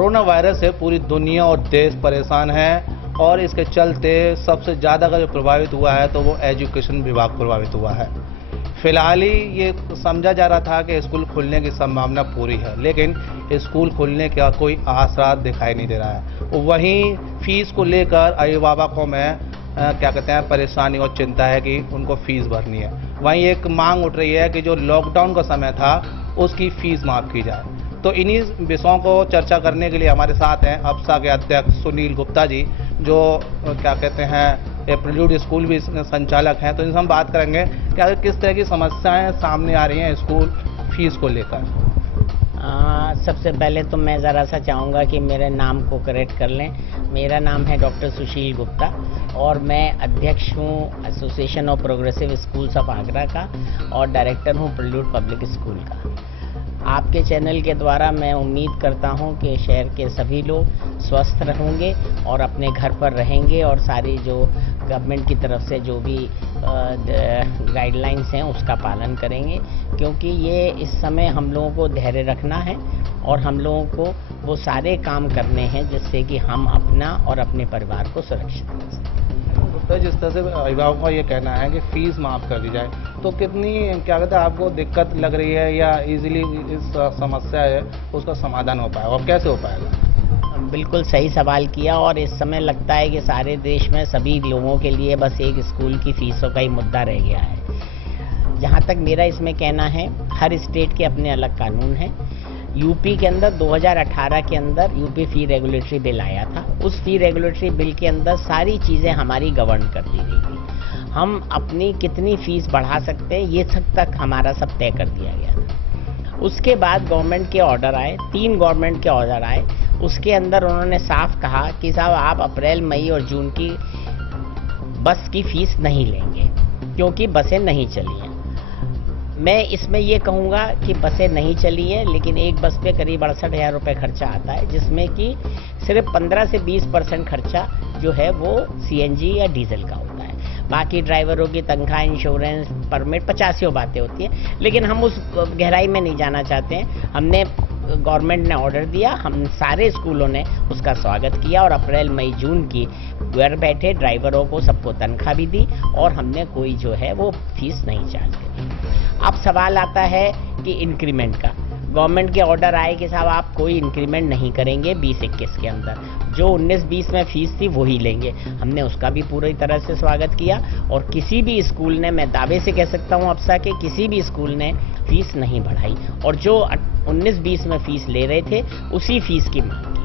Corona virus से पूरी दुनिया और देश परेशान है और इसके चलते सबसे ज़्यादा अगर जो प्रभावित हुआ है तो वो एजुकेशन विभाग प्रभावित हुआ है। फिलहाल ही ये समझा जा रहा था कि स्कूल खुलने की संभावना पूरी है, लेकिन स्कूल खुलने का कोई आसार दिखाई नहीं दे रहा है। वहीं फीस को लेकर अभिभावकों में क्या कहते हैं परेशानी और चिंता है कि उनको फीस भरनी है। वहीं एक मांग उठ रही है कि जो लॉकडाउन का समय था उसकी फीस माफ़ की जाए। तो इन्हीं विषयों को चर्चा करने के लिए हमारे साथ हैं अप्सा के अध्यक्ष सुनील गुप्ता जी, जो क्या कहते हैं प्रिल्यूड स्कूल भी संचालक हैं। तो इनसे हम बात करेंगे कि किस तरह की समस्याएं सामने आ रही हैं स्कूल फीस को लेकर। सबसे पहले तो मैं ज़रा सा चाहूँगा कि मेरे नाम को करेक्ट कर लें। मेरा नाम है डॉक्टर सुशील गुप्ता और मैं अध्यक्ष हूँ association of progressive schools of Agra का और डायरेक्टर हूँ प्रिल्यूड पब्लिक स्कूल का। आपके चैनल के द्वारा मैं उम्मीद करता हूं कि शहर के सभी लोग स्वस्थ रहेंगे और अपने घर पर रहेंगे और सारी जो गवर्नमेंट की तरफ से जो भी गाइडलाइंस हैं उसका पालन करेंगे, क्योंकि ये इस समय हम लोगों को धैर्य रखना है और हम लोगों को वो सारे काम करने हैं जिससे कि हम अपना और अपने परिवार को सुरक्षित कर सकें। जिस तरह से अभिभावकों का ये कहना है कि फीस माफ़ कर दी जाए, तो कितनी क्या कहते हैं आपको दिक्कत लग रही है या इजीली इस समस्या है उसका समाधान हो पाएगा और कैसे हो पाएगा? बिल्कुल सही सवाल किया और इस समय लगता है कि सारे देश में सभी लोगों के लिए बस एक स्कूल की फीसों का ही मुद्दा रह गया है। जहाँ तक मेरा इसमें कहना है, हर स्टेट के अपने अलग कानून हैं। यूपी के अंदर 2018 के अंदर यूपी फी रेगुलेटरी बिल आया था। उस फी रेगुलेटरी बिल के अंदर सारी चीज़ें हमारी गवर्न कर दी गई थी। हम अपनी कितनी फीस बढ़ा सकते हैं ये तक हमारा सब तय कर दिया गया था। उसके बाद गवर्नमेंट के ऑर्डर आए, 3 गवर्नमेंट के ऑर्डर आए। उसके अंदर उन्होंने साफ कहा कि साहब आप अप्रैल मई और जून की बस की फीस नहीं लेंगे क्योंकि बसें नहीं चली हैं। मैं इसमें ये कहूँगा कि बसें नहीं चली है, लेकिन एक बस पे करीब 68,000 रुपये खर्चा आता है, जिसमें कि सिर्फ 15 से 20% खर्चा जो है वो सीएनजी या डीजल का होता है। बाकी ड्राइवरों की तनख्वाह, इंश्योरेंस, परमिट, 50 बातें होती हैं, लेकिन हम उस गहराई में नहीं जाना चाहते हैं। हमने गवर्नमेंट ने ऑर्डर दिया, हम सारे स्कूलों ने उसका स्वागत किया और अप्रैल मई जून की घर बैठे ड्राइवरों को सबको तनख्वाह भी दी और हमने कोई जो है वो फीस नहीं चार्ज करी। अब सवाल आता है कि इंक्रीमेंट का। गवर्नमेंट के ऑर्डर आए कि साहब आप कोई इंक्रीमेंट नहीं करेंगे 20-21 के अंदर, जो 19-20 में फीस थी वही लेंगे। हमने उसका भी पूरी तरह से स्वागत किया और किसी भी स्कूल ने, मैं दावे से कह सकता हूँ अप्सा के किसी भी स्कूल ने फीस नहीं बढ़ाई और जो 19-20 में फीस ले रहे थे उसी फीस की मांग की।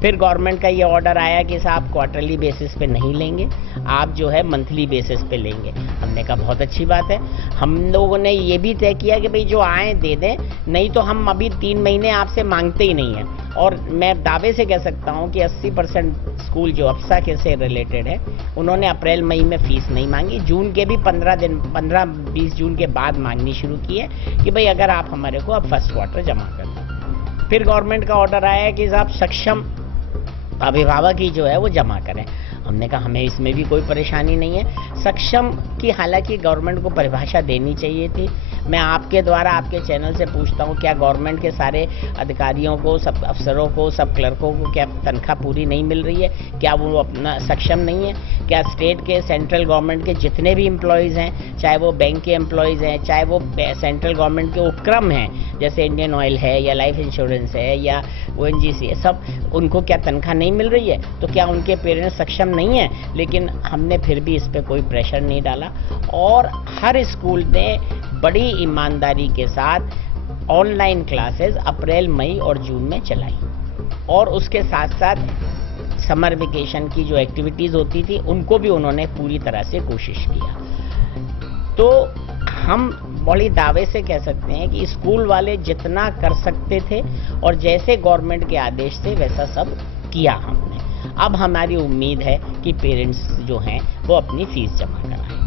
फिर गवर्नमेंट का ये ऑर्डर आया कि साहब क्वार्टरली बेसिस पे नहीं लेंगे, आप जो है मंथली बेसिस पे लेंगे। हमने कहा बहुत अच्छी बात है। हम लोगों ने ये भी तय किया कि भाई जो आए दे दें, नहीं तो हम अभी 3 महीने आपसे मांगते ही नहीं हैं। और मैं दावे से कह सकता हूँ कि 80% स्कूल जो अप्सा के से रिलेटेड है उन्होंने अप्रैल मई में फीस नहीं मांगी। जून के भी 15-20 जून के बाद मांगनी शुरू की है कि भाई अगर आप हमारे को अब फर्स्ट क्वार्टर जमा कर दें। फिर गवर्नमेंट का ऑर्डर आया है कि साहब सक्षम अभिभावक ही जो है वो जमा करें। हमने कहा हमें इसमें भी कोई परेशानी नहीं है। सक्षम की हालांकि गवर्नमेंट को परिभाषा देनी चाहिए थी। मैं आपके द्वारा आपके चैनल से पूछता हूँ, क्या गवर्नमेंट के सारे अधिकारियों को, सब अफसरों को, सब क्लर्कों को क्या तनख्वाह पूरी नहीं मिल रही है? क्या वो अपना सक्षम नहीं है? क्या स्टेट के, सेंट्रल गवर्नमेंट के जितने भी एम्प्लॉयज़ हैं, चाहे वो बैंक के एम्प्लॉयज़ हैं, चाहे वो सेंट्रल गवर्नमेंट के उपक्रम हैं जैसे इंडियन ऑयल है या लाइफ इंश्योरेंस है या ONGC है, सब उनको क्या तनख्वाह नहीं मिल रही है? तो क्या उनके पेरेंट्स सक्षम नहीं है? लेकिन हमने फिर भी इस पर कोई प्रेशर नहीं डाला और हर स्कूल ने बड़ी ईमानदारी के साथ ऑनलाइन क्लासेस अप्रैल मई और जून में चलाई और उसके साथ साथ समर वेकेशन की जो एक्टिविटीज़ होती थी उनको भी उन्होंने पूरी तरह से कोशिश किया। तो हम बड़ी दावे से कह सकते हैं कि स्कूल वाले जितना कर सकते थे और जैसे गवर्नमेंट के आदेश थे वैसा सब किया हमने। अब हमारी उम्मीद है कि पेरेंट्स जो हैं वो अपनी फीस जमा कराएं।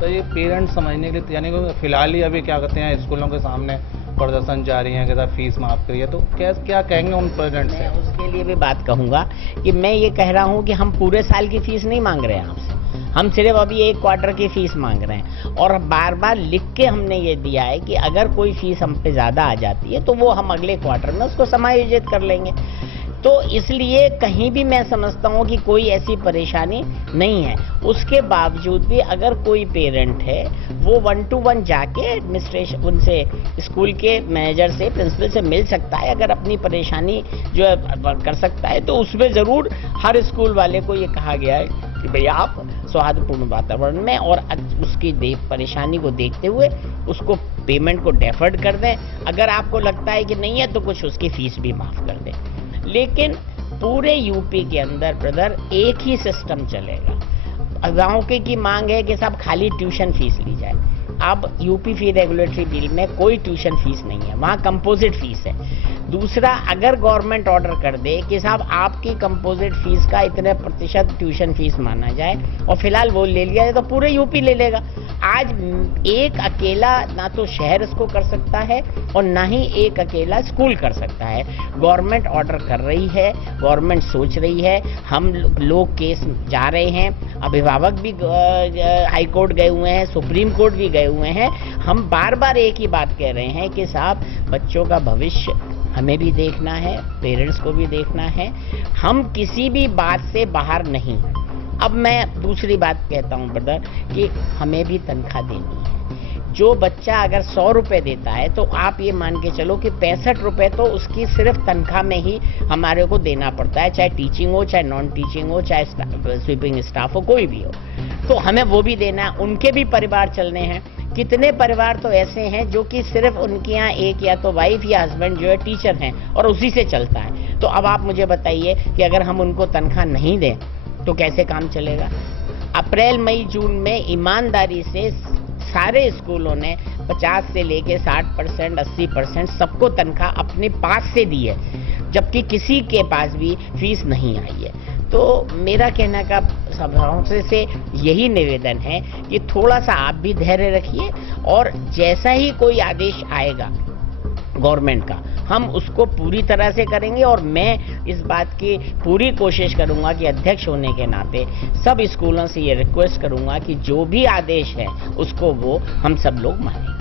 तो ये पेरेंट्स समझने के लिए, यानी कि फिलहाल ही अभी क्या कहते हैं स्कूलों के सामने प्रदर्शन जारी है कि फीस माफ़ करिए, तो क्या कहेंगे उन पेरेंट्स से? मैं उसके लिए भी बात कहूँगा कि मैं ये कह रहा हूँ कि हम पूरे साल की फीस नहीं मांग रहे हैं आपसे, हम सिर्फ अभी 1 क्वार्टर की फीस मांग रहे हैं और बार बार लिख के हमने ये दिया है कि अगर कोई फीस हम पे ज़्यादा आ जाती है तो वो हम अगले क्वार्टर में उसको समायोजित कर लेंगे। तो इसलिए कहीं भी मैं समझता हूँ कि कोई ऐसी परेशानी नहीं है। उसके बावजूद भी अगर कोई पेरेंट है वो 1-to-1 जाके एडमिनिस्ट्रेशन उनसे स्कूल के मैनेजर से प्रिंसिपल से मिल सकता है, अगर अपनी परेशानी जो है कर सकता है, तो उसमें ज़रूर हर स्कूल वाले को ये कहा गया है कि भैया आप सौहार्दपूर्ण वातावरण में और उसकी परेशानी को देखते हुए उसको पेमेंट को डेफर्ड कर दें। अगर आपको लगता है कि नहीं है तो कुछ उसकी फीस भी माफ़ कर दें। लेकिन पूरे यूपी के अंदर ब्रदर एक ही सिस्टम चलेगा। अभिभावकों की मांग है कि साहब खाली ट्यूशन फीस ली जाए। अब यूपी फी रेगुलेटरी बिल में कोई ट्यूशन फीस नहीं है, वहाँ कंपोजिट फीस है। दूसरा, अगर गवर्नमेंट ऑर्डर कर दे कि साहब आपकी कंपोजिट फीस का इतने प्रतिशत ट्यूशन फीस माना जाए और फिलहाल वो ले लिया जाए, तो पूरे यूपी ले लेगा। आज एक अकेला ना तो शहर इसको कर सकता है और ना ही एक अकेला स्कूल कर सकता है। गवर्नमेंट ऑर्डर कर रही है, गवर्नमेंट सोच रही है, हम लोग केस जा रहे हैं, अभिभावक भी हाई कोर्ट गए हुए हैं, सुप्रीम कोर्ट भी गए हुए हैं। हम बार बार एक ही बात कह रहे हैं कि साहब बच्चों का भविष्य हमें भी देखना है, पेरेंट्स को भी देखना है, हम किसी भी बात से बाहर नहीं। अब मैं दूसरी बात कहता हूँ ब्रदर कि हमें भी तनख्वाह देनी है। जो बच्चा अगर 100 रुपये देता है तो आप ये मान के चलो कि 65 रुपये तो उसकी सिर्फ तनख्वाह में ही हमारे को देना पड़ता है, चाहे टीचिंग हो, चाहे नॉन टीचिंग हो, चाहे स्वीपिंग स्टाफ हो, कोई भी हो, तो हमें वो भी देना है। उनके भी परिवार चलने हैं। कितने परिवार तो ऐसे हैं जो कि सिर्फ उनके यहाँ एक या तो वाइफ या हस्बैंड जो है टीचर हैं और उसी से चलता है। तो अब आप मुझे बताइए कि अगर हम उनको तनख्वाह नहीं दें तो कैसे काम चलेगा। अप्रैल मई जून में ईमानदारी से सारे स्कूलों ने 50 से लेके 60%, 80% सबको तनख्वाह अपने पास से दी है, जबकि किसी के पास भी फीस नहीं आई है। तो मेरा कहने का सभाओं से यही निवेदन है कि थोड़ा सा आप भी धैर्य रखिए और जैसा ही कोई आदेश आएगा गवर्नमेंट का, हम उसको पूरी तरह से करेंगे। और मैं इस बात की पूरी कोशिश करूंगा कि अध्यक्ष होने के नाते सब स्कूलों से ये रिक्वेस्ट करूंगा कि जो भी आदेश है उसको वो हम सब लोग मानेंगे।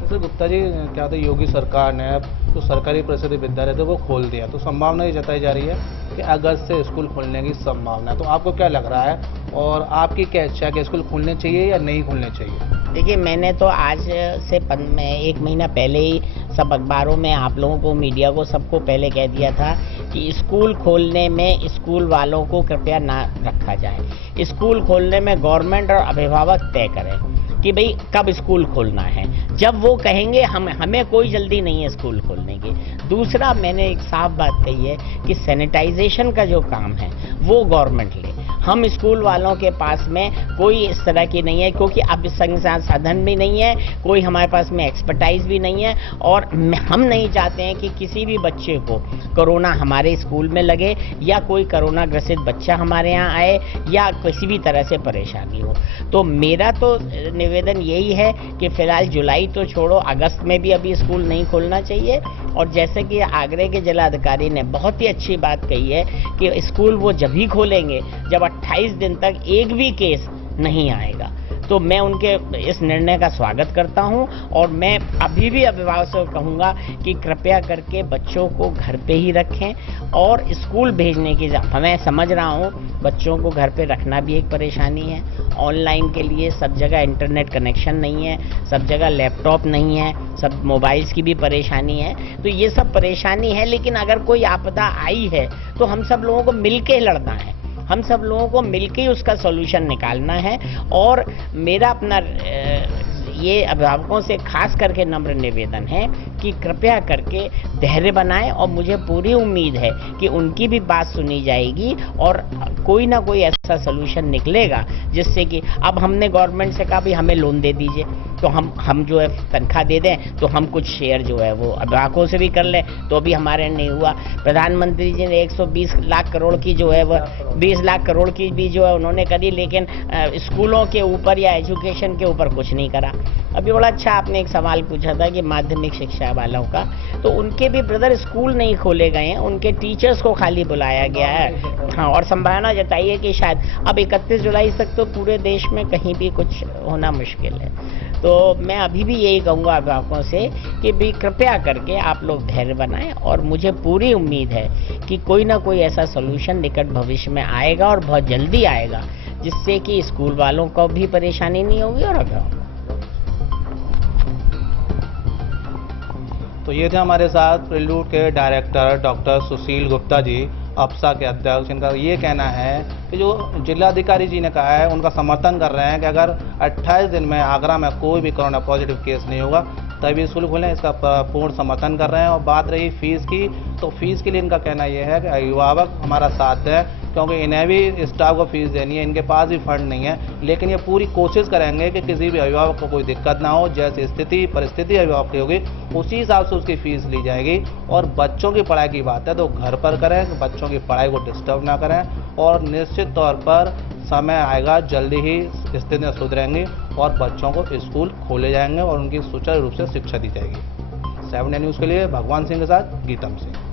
जैसे गुप्ता जी, क्या था योगी सरकार ने तो सरकारी परिषद विद्यालय थे वो खोल दिया, तो संभावना ये जताई जा रही है कि अगस्त से स्कूल खोलने की संभावना है। तो आपको क्या लग रहा है और आपकी क्या इच्छा है कि स्कूल खुलने चाहिए या नहीं खुलने चाहिए? देखिए, मैंने तो आज से 1 महीना पहले ही सब अखबारों में आप लोगों को, मीडिया को, सबको पहले कह दिया था कि स्कूल खोलने में स्कूल वालों को कृपया ना रखा जाए। स्कूल खोलने में गवर्नमेंट और अभिभावक तय करें कि भाई कब स्कूल खोलना है। जब वो कहेंगे हमें कोई जल्दी नहीं है स्कूल खोलने की। दूसरा, मैंने एक साफ बात कही है कि सैनिटाइजेशन का जो काम है वो गवर्नमेंट ले। हम स्कूल वालों के पास में कोई इस तरह की नहीं है, क्योंकि अब संसाधन भी नहीं है, कोई हमारे पास में एक्सपर्टाइज भी नहीं है, और हम नहीं चाहते हैं कि किसी भी बच्चे को कोरोना हमारे स्कूल में लगे या कोई कोरोना ग्रसित बच्चा हमारे यहाँ आए या किसी भी तरह से परेशानी हो। तो मेरा तो निवेदन यही है कि फिलहाल जुलाई तो छोड़ो, अगस्त में भी अभी स्कूल नहीं खोलना चाहिए। और जैसे कि आगरे के जिलाधिकारी ने बहुत ही अच्छी बात कही है कि स्कूल वो जब ही खोलेंगे जब 28 दिन तक एक भी केस नहीं आएगा। तो मैं उनके इस निर्णय का स्वागत करता हूं और मैं अभी भी अभिभावकों से कहूंगा कि कृपया करके बच्चों को घर पे ही रखें और स्कूल भेजने की मैं समझ रहा हूं बच्चों को घर पे रखना भी एक परेशानी है। ऑनलाइन के लिए सब जगह इंटरनेट कनेक्शन नहीं है, सब जगह लैपटॉप नहीं है, सब मोबाइल्स की भी परेशानी है। तो ये सब परेशानी है, लेकिन अगर कोई आपदा आई है तो हम सब लोगों को मिल के लड़ना है, हम सब लोगों को मिलकर उसका सॉल्यूशन निकालना है। और मेरा अपना ये अभिभावकों से खास करके नम्र निवेदन है कि कृपया करके धैर्य बनाएं और मुझे पूरी उम्मीद है कि उनकी भी बात सुनी जाएगी और कोई ना कोई ऐसा सॉल्यूशन निकलेगा जिससे कि अब हमने गवर्नमेंट से कहा भी हमें लोन दे दीजिए, तो हम जो है तनख्वाह दे दें तो हम कुछ शेयर जो है वो अभिभावकों से भी कर लें, तो भी हमारे नहीं हुआ। प्रधानमंत्री जी ने 120 लाख करोड़ की जो है वह 20 लाख करोड़ की भी जो है उन्होंने करी, लेकिन स्कूलों के ऊपर या एजुकेशन के ऊपर कुछ नहीं करा। अभी बड़ा अच्छा आपने एक सवाल पूछा था कि माध्यमिक शिक्षा वालों का, तो उनके भी ब्रदर स्कूल नहीं खोले गए हैं, उनके टीचर्स को खाली बुलाया गया है। हाँ, और संभावना जताई है कि शायद अब 31 जुलाई तक तो पूरे देश में कहीं भी कुछ होना मुश्किल है। तो मैं अभी भी यही कहूँगा अभिभावकों से कि भी कृपया करके आप लोग धैर्य बनाएं, और मुझे पूरी उम्मीद है कि कोई ना कोई ऐसा सोल्यूशन निकट भविष्य में आएगा और बहुत जल्दी आएगा, जिससे कि स्कूल वालों को भी परेशानी नहीं होगी और अभिभावकों। तो ये थे हमारे साथ प्रिल्यूड के डायरेक्टर डॉक्टर सुशील गुप्ता जी, अप्सा के अध्यक्ष। इनका ये कहना है कि जो जिलाधिकारी जी ने कहा है उनका समर्थन कर रहे हैं कि अगर 28 दिन में आगरा में कोई भी कोरोना पॉजिटिव केस नहीं होगा तभी स्कूल खोलें, इसका पूर्ण समर्थन कर रहे हैं। और बात रही फीस की, तो फीस के लिए इनका कहना यह है कि अभिभावक हमारा साथ है, क्योंकि इन्हें भी स्टाफ को फीस देनी है, इनके पास भी फंड नहीं है, लेकिन ये पूरी कोशिश करेंगे कि किसी भी अभिभावक को कोई दिक्कत ना हो। जैसी स्थिति परिस्थिति अभिभावक की होगी उसी हिसाब से उसकी फीस ली जाएगी। और बच्चों की पढ़ाई की बात है तो घर पर करें, बच्चों की पढ़ाई को डिस्टर्ब ना करें, और निश्चित तौर पर समय आएगा, जल्दी ही स्थितियाँ सुधरेंगी और बच्चों को स्कूल खोले जाएंगे और उनकी सुचारू रूप से शिक्षा दी जाएगी। 7 न्यूज़ के लिए भगवान सिंह के साथ गीतम सिंह।